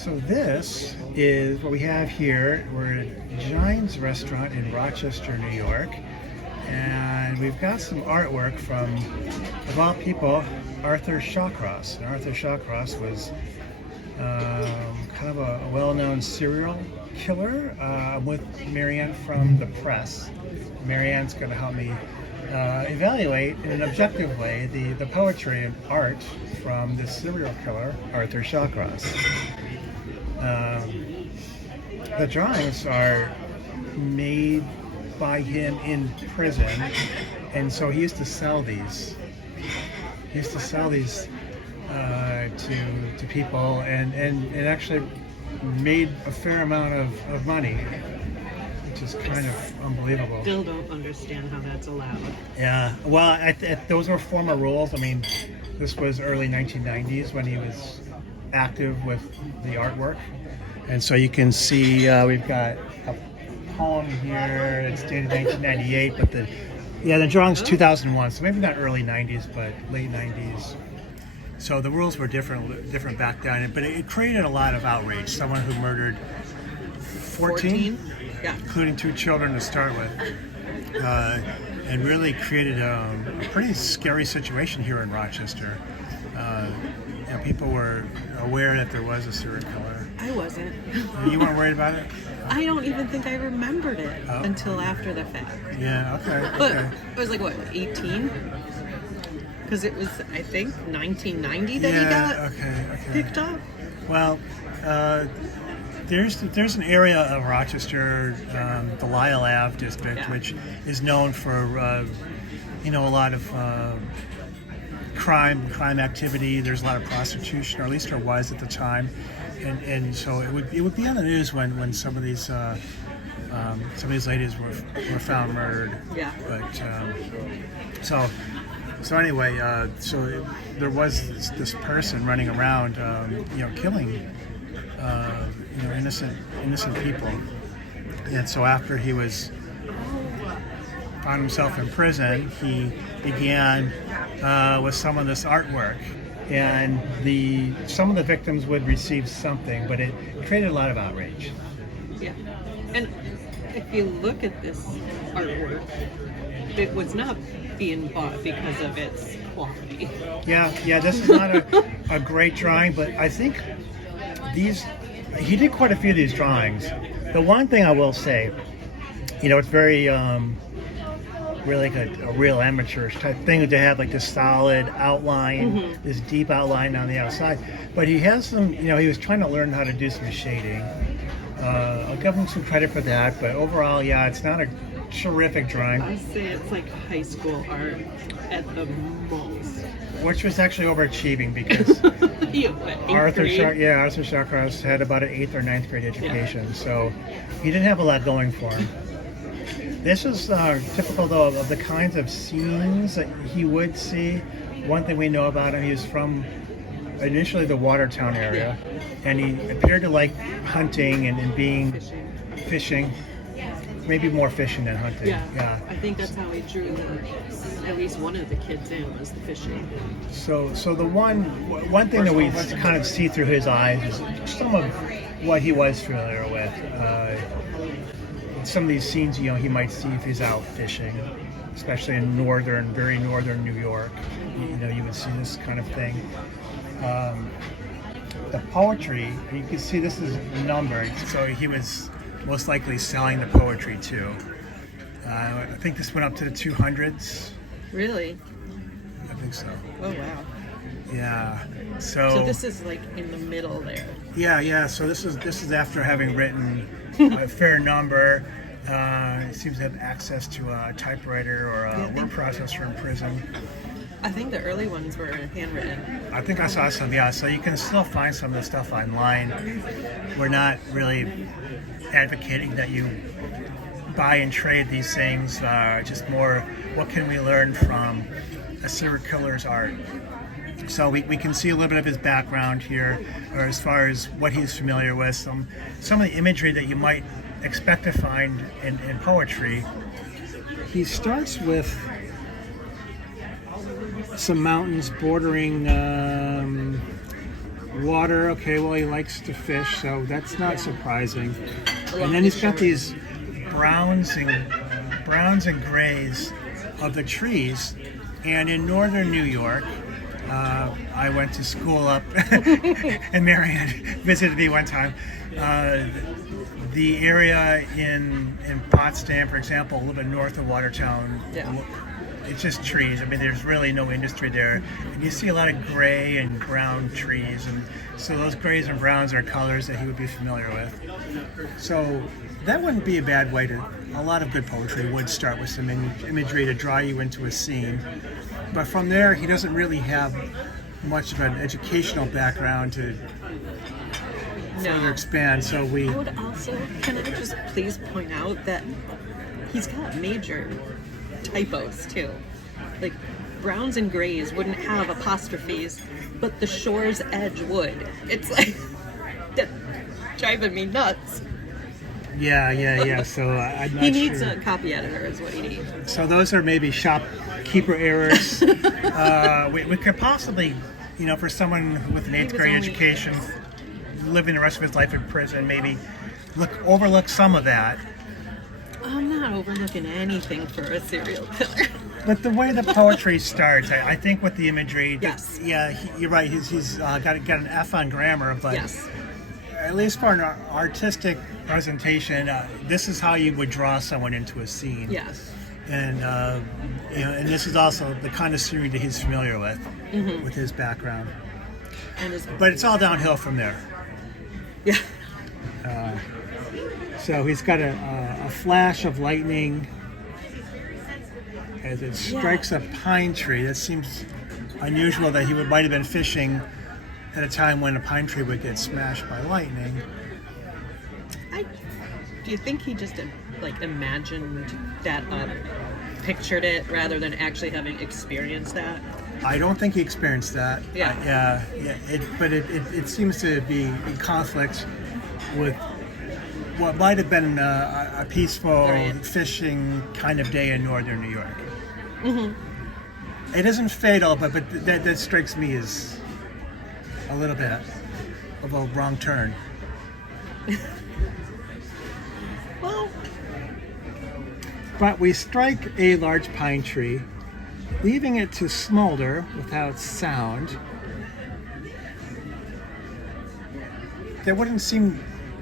So this is what we have here. We're at Giants Restaurant in Rochester, New York. And we've got some artwork from, of all people, Arthur Shawcross. And Arthur Shawcross was kind of a well-known serial killer with Marianne from the press. Marianne's going to help me evaluate in an objective way the poetry and art from this serial killer, Arthur Shawcross. The drawings are made by him in prison, and so he used to sell these. He used to sell these to people, and it actually made a fair amount of money, which is kind of unbelievable. Still don't understand how that's allowed. Yeah, well, those were former rules. I mean, this was early 1990s when he was active with the artwork, and so you can see we've got a poem here. It's dated 1998, but the drawing's 2001, so maybe not early 90s, but late 90s. So the rules were different back then, but it created a lot of outrage. Someone who murdered 14? Yeah. Including 2 children to start with, and really created a pretty scary situation here in Rochester. People were aware that there was a serial killer. I wasn't. You weren't worried about it? I don't even think I remembered it until after the fact. Yeah, okay. But I was like, what, 18? Because it was, I think, 1990 that he got picked up. Well, there's an area of Rochester, the Lyle Ave district, which is known for a lot of crime activity. There's a lot of prostitution, or at least there was at the time, and so it would be on the news when some of these ladies were found murdered. Yeah. But so anyway, there was this person running around, killing innocent people, and so after he found himself in prison, he began with some of this artwork, and some of the victims would receive something, but it created a lot of outrage. Yeah, and if you look at this artwork, it was not being bought because of its quality. Yeah, this is not a great drawing, but I think he did quite a few of these drawings. The one thing I will say, it's very really like a real amateurish type thing to have like this solid outline, this deep outline on the outside. But he has some, he was trying to learn how to do some shading. I'll give him some credit for that, but overall, it's not a terrific drawing. I say it's like high school art at the most. Which was actually overachieving because Arthur Shawcross had about an 8th or 9th grade education, so he didn't have a lot going for him. This is typical, though, of the kinds of scenes that he would see. One thing we know about him, he was from initially the Watertown area, and he appeared to like hunting and being fishing. Maybe more fishing than hunting. Yeah. I think that's how he drew at least one of the kids in, was the fishing. So the one thing that we kind of see through his eyes is some of what he was familiar with. Some of these scenes, he might see if he's out fishing, especially in very northern New York. You would see this kind of thing. The poetry, you can see this is numbered, so he was most likely selling the poetry too. I think this went up to the 200s. Really? I think so. Oh wow. Yeah. So this is like in the middle there. Yeah. So this is after having written a fair number. He seems to have access to a typewriter or a word processor in prison. I think the early ones were handwritten. I think I saw some, so you can still find some of the stuff online. We're not really advocating that you buy and trade these things, just more what can we learn from a serial killer's art. So we can see a little bit of his background here, or as far as what he's familiar with, some of the imagery that you might expect to find in poetry. He starts with some mountains bordering Water, okay, well, he likes to fish, so that's not surprising. Along And then he's the got shore. these browns and grays of the trees. And in northern New York, I went to school up, and Marianne visited me one time. The area in Potsdam, for example, a little bit north of Watertown, Yeah. it's just trees. I mean, there's really no industry there. And you see a lot of gray and brown trees. And so those grays and browns are colors that he would be familiar with. So that wouldn't be a bad way to, a lot of good poetry would start with some imagery to draw you into a scene. But from there, he doesn't really have much of an educational background to further expand. So we, I would also, can I just please point out that he's got major typos too. Like browns and grays wouldn't have apostrophes, but the shore's edge would. It's like that's driving me nuts. yeah. So I'm not He needs sure. a copy editor, is what he needs. So those are maybe shopkeeper errors. We could possibly, for someone with an eighth was grade only- education, living the rest of his life in prison, maybe overlook some of that. I'm not overlooking anything for a serial killer. But the way the poetry starts, I think with the imagery, Yes. you're right. He's got an F on grammar, but Yes. at least for an artistic presentation, this is how you would draw someone into a scene. Yes. And and this is also the kind of scenery that he's familiar with his background. And his, But it's all downhill from there. yeah. So he's got a flash of lightning as it strikes a pine tree. That seems unusual that he might have been fishing at a time when a pine tree would get smashed by lightning. Do you think he just imagined that up, pictured it, rather than actually having experienced that? I don't think he experienced that. Yeah. But it seems to be in conflict with what might have been a peaceful Right. fishing kind of day in northern New York. It isn't fatal, but that strikes me as a little bit of a wrong turn. Well, But we strike a large pine tree, leaving it to smolder without sound. That wouldn't seem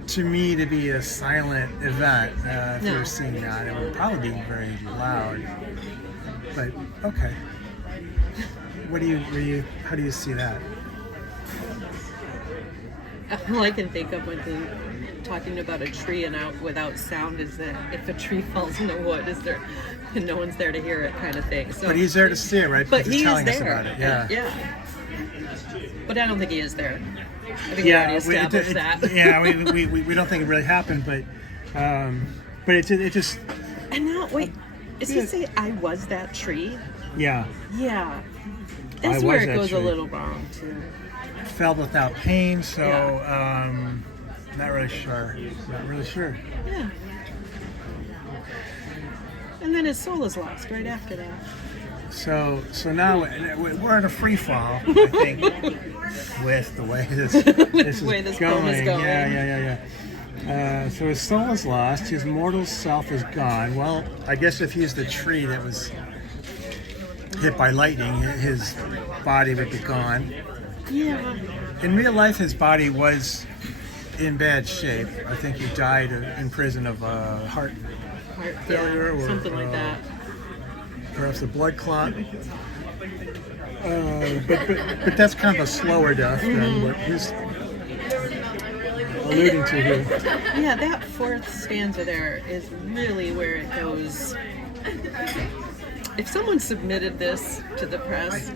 to me to be a silent event. If No. you're seeing that, it would probably be very loud. But okay, how do you see that? all I can think of when talking about a tree and out without sound is that if a tree falls in the wood, is there, and no one's there to hear it, kind of thing. So, But he's there to see it, right? but Because he he's is telling us there. about it. Yeah. Yeah. But I don't think he is there. I think we already established that. Yeah, we don't think it really happened, but it just And now, wait, is he say I was that tree? yeah. Yeah. I That's was where it that goes a tree. little wrong too. Fell without pain, so Yeah. not really sure. Yeah. And then his soul is lost right after that. So now we're in a free fall, I think, with the way this is way this going. poem is going. Yeah. So his soul is lost, his mortal self is gone. Well, I guess if he's the tree that was hit by lightning, his body would be gone. Yeah. In real life, his body was in bad shape. I think he died in prison of heart failure or something like that. perhaps a blood clot. But that's kind of a slower death than what he's alluding to here. Yeah, that fourth stanza there is really where it goes. If someone submitted this to the press,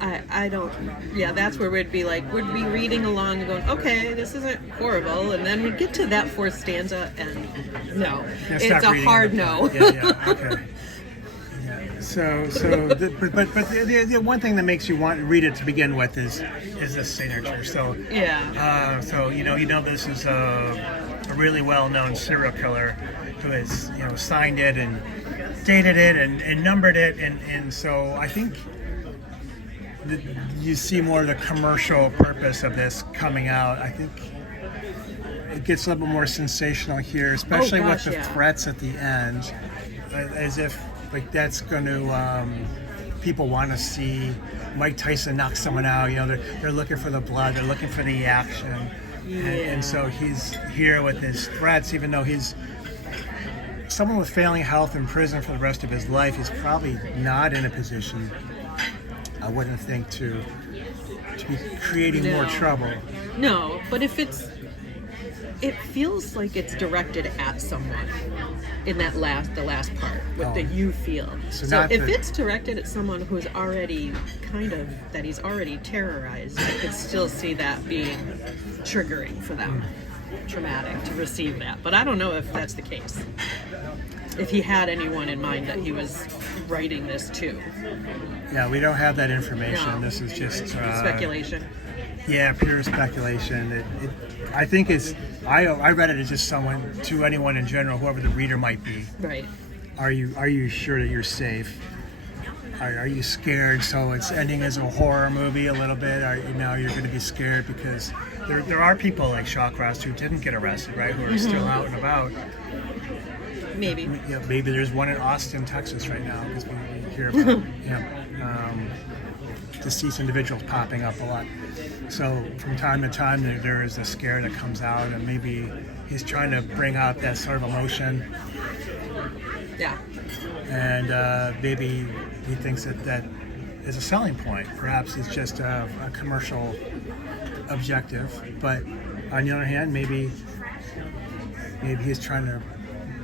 I don't, yeah, that's where we'd be like, we'd be reading along and going, okay, this isn't horrible. And then we'd get to that fourth stanza and no, Yeah, it's stop a reading hard it. no. Yeah, okay. Yeah. So the one thing that makes you want to read it to begin with is the signature. So Yeah. This is a really well-known serial killer who has signed it and dated it and numbered it, and so I think you see more of the commercial purpose of this coming out. I think it gets a little bit more sensational here, especially with the threats at the end, as if like that's going to people want to see Mike Tyson knock someone out. You know, they're looking for the blood, they're looking for the action, and so he's here with his threats, even though he's someone with failing health in prison for the rest of his life. He's probably not in a position, I wouldn't think, to be creating more trouble. No, but if it feels like it's directed at someone in the last part with the you feel. So if it's directed at someone who's already that he's already terrorized, I could still see that being triggering for them, traumatic to receive that. But I don't know if that's the case. If he had anyone in mind that he was writing this to. Yeah, we don't have that information. No. This is just speculation. Yeah, pure speculation. I think it's. I read it as just someone, to anyone in general, whoever the reader might be. Right. Are you sure that you're safe? Are you scared? So it's ending as a horror movie a little bit. You're going to be scared because there are people like Shawcross who didn't get arrested, right? Who are still out and about. Maybe. Yeah, maybe there's one in Austin, Texas right now, because we hear about deceased individuals popping up a lot. So from time to time there is a scare that comes out, and maybe he's trying to bring out that sort of emotion. Yeah. And maybe he thinks that is a selling point. Perhaps it's just a commercial objective. But on the other hand, maybe he's trying to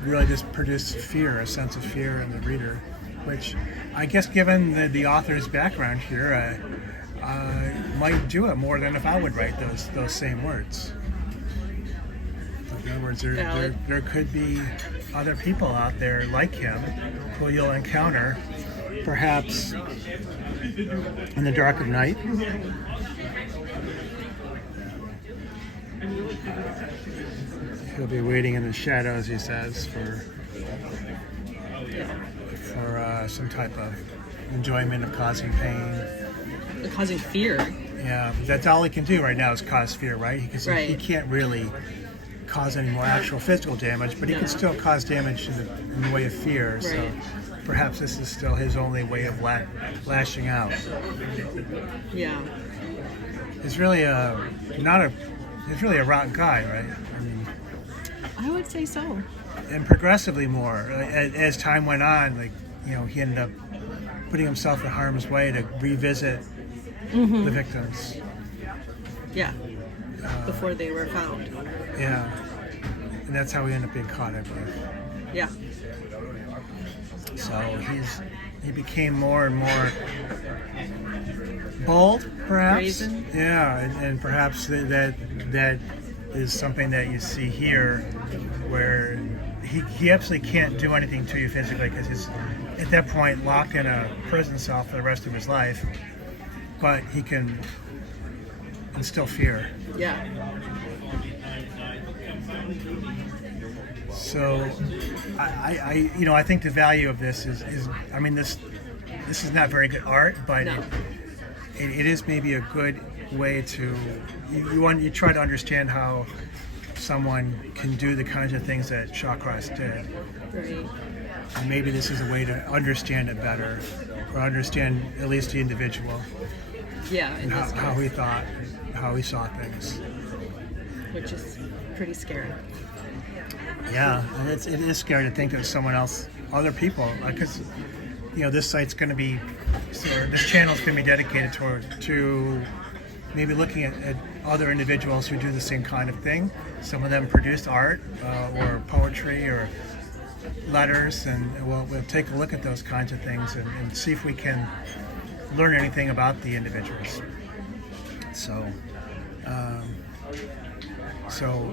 really just produce fear, a sense of fear in the reader, which I guess, given the author's background here, might do it more than if I would write those same words. In other words, there could be other people out there like him who you'll encounter, perhaps in the dark of night. He'll be waiting in the shadows, he says, for some type of enjoyment of causing pain. Causing fear. Yeah, that's all he can do right now is cause fear, right? Because he can't really cause any more actual physical damage, but he can still cause damage in the way of fear. Right. So perhaps this is still his only way of lashing out. Yeah. He's really he's really a rotten guy, right? I mean, I would say so. And progressively more as time went on, he ended up putting himself in harm's way to revisit the victims. Yeah. Before they were found. Yeah. And that's how he ended up being caught, I believe. Yeah. So he became more and more bold, perhaps. Brazen. Yeah, and perhaps that is something that you see here, where he absolutely can't do anything to you physically because he's at that point locked in a prison cell for the rest of his life, but he can instill fear. Yeah. So I think the value of this is I mean, this is not very good art, but no. it is maybe a good way to you try to understand how someone can do the kinds of things that Shawcross did. Right. And maybe this is a way to understand it better, or understand at least the individual. Yeah. And how he thought, how he saw things. Which is pretty scary. Yeah, and it is scary to think that someone else, other people, because this site's going to be, this channel's going to be dedicated to maybe looking at other individuals who do the same kind of thing. Some of them produce art or poetry or letters, and we'll take a look at those kinds of things and see if we can learn anything about the individuals. So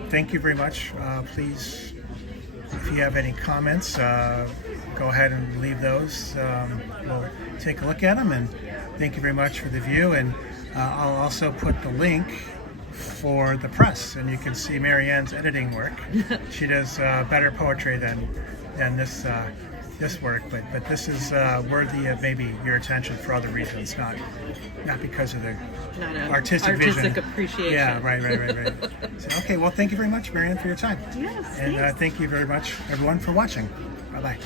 thank you very much. Please, if you have any comments, go ahead and leave those. We'll take a look at them, and thank you very much for the view. And I'll also put the link for the press, and you can see Marianne's editing work. She does better poetry than this this work, but this is worthy of maybe your attention for other reasons, not because of the Not an artistic artistic vision. appreciation. Yeah, right. So, okay, well, thank you very much, Marianne, for your time. Yes, And thanks. thank you very much, everyone, for watching. Bye-bye.